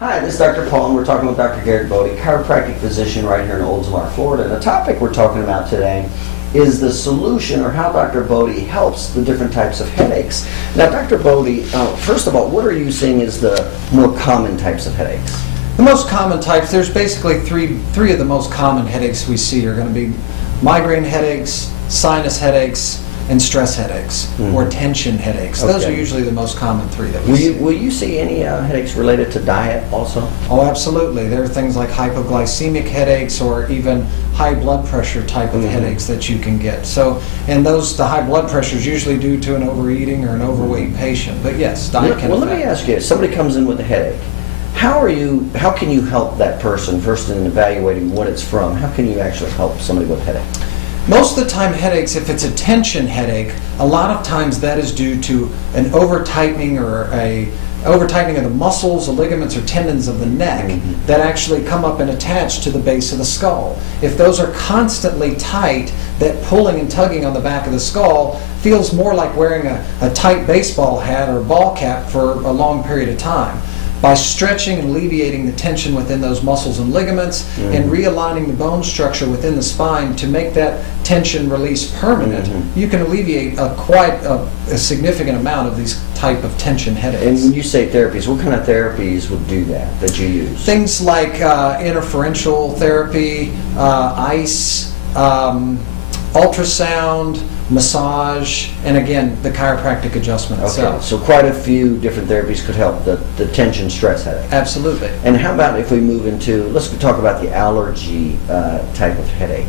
Hi, this is Dr. Paul, and we're talking with Dr. Garrett Bode, chiropractic physician right here in Oldsmar, Florida. And the topic we're talking about today is the solution, or how Dr. Bode helps the different types of headaches. Now, Dr. Bode, first of all, what are you seeing as the more common types of headaches? The most common types, there's basically three of the most common headaches we see are going to be migraine headaches, sinus headaches, and stress headaches, or tension headaches. Those are usually the most common three that we see. Will you see any headaches related to diet also? Oh, absolutely. There are things like hypoglycemic headaches or even high blood pressure type of headaches that you can get. So, and the high blood pressure is usually due to an overeating or an overweight patient. But yes, diet can affect. Well, let me ask you, somebody comes in with a headache. How can you help that person first in evaluating what it's from? How can you actually help somebody with a headache? Most of the time headaches, if it's a tension headache, a lot of times that is due to an over-tightening or a over-tightening of the muscles, the ligaments, or tendons of the neck that actually come up and attach to the base of the skull. If those are constantly tight, that pulling and tugging on the back of the skull feels more like wearing a tight baseball hat or ball cap for a long period of time. By stretching and alleviating the tension within those muscles and ligaments and realigning the bone structure within the spine to make that tension release permanent, you can alleviate quite a significant amount of these type of tension headaches. And when you say therapies, what kind of therapies would do that you use? Things like interferential therapy, ice, ultrasound, massage, and again, the chiropractic adjustment itself. Okay, so quite a few different therapies could help the tension stress headache. Absolutely. And how about if we move into, let's talk about the allergy type of headache.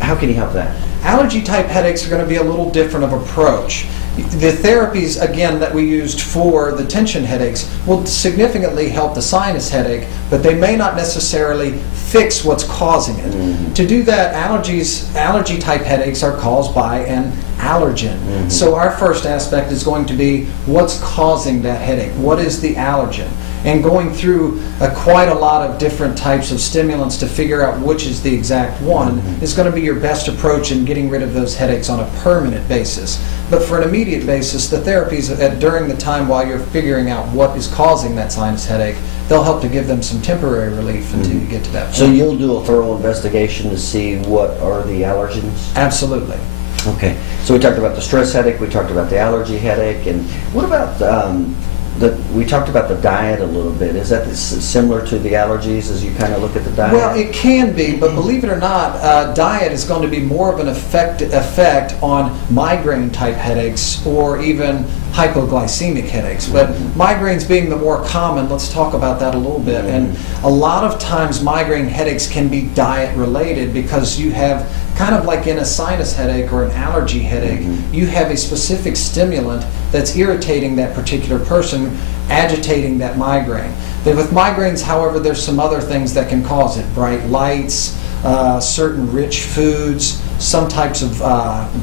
How can you help that? Allergy type headaches are going to be a little different of approach. The therapies, again, that we used for the tension headaches will significantly help the sinus headache, but they may not necessarily fix what's causing it. To do that, allergy type headaches are caused by an allergen. So our first aspect is going to be what's causing that headache. What is the allergen? And going through quite a lot of different types of stimulants to figure out which is the exact one is going to be your best approach in getting rid of those headaches on a permanent basis. But for an immediate basis, the therapies during the time while you're figuring out what is causing that sinus headache, they'll help to give them some temporary relief until you get to that point. So you'll do a thorough investigation to see what are the allergens? Absolutely. Okay. So we talked about the stress headache, we talked about the allergy headache, and what about we talked about the diet a little bit. Is that similar to the allergies as you kind of look at the diet? Well, it can be, but believe it or not, diet is going to be more of an effect on migraine type headaches or even hypoglycemic headaches. But migraines being the more common, let's talk about that a little bit. And a lot of times migraine headaches can be diet related because you have kind of like in a sinus headache or an allergy headache, you have a specific stimulant that's irritating that particular person, agitating that migraine. Then with migraines, however, there's some other things that can cause it. Bright lights, certain rich foods, some types of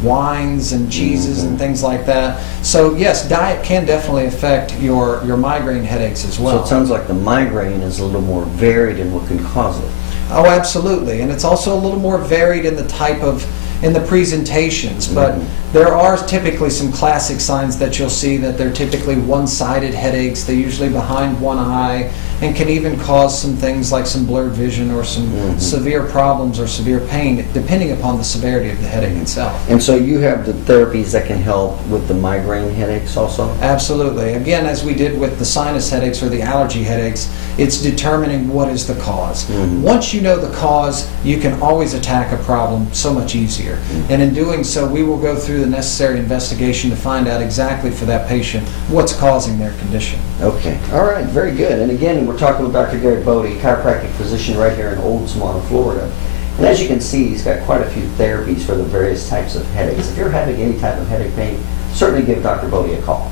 wines and cheeses and things like that. So yes, diet can definitely affect your migraine headaches as well. So it sounds like the migraine is a little more varied in what can cause it. Oh, absolutely. And it's also a little more varied in the type of, in the presentations, but there are typically some classic signs that you'll see that they're typically one-sided headaches. They're usually behind one eye and can even cause some things like some blurred vision or some severe problems or severe pain, depending upon the severity of the headache itself. And so you have the therapies that can help with the migraine headaches also? Absolutely. Again, as we did with the sinus headaches or the allergy headaches, it's determining what is the cause. Once you know the cause, you can always attack a problem so much easier. And in doing so, we will go through the necessary investigation to find out exactly for that patient what's causing their condition. Okay. All right. Very good. And again, we're talking with Dr. Garrett Bode, chiropractic physician right here in Oldsmar, Florida. And as you can see, he's got quite a few therapies for the various types of headaches. If you're having any type of headache pain, certainly give Dr. Bode a call.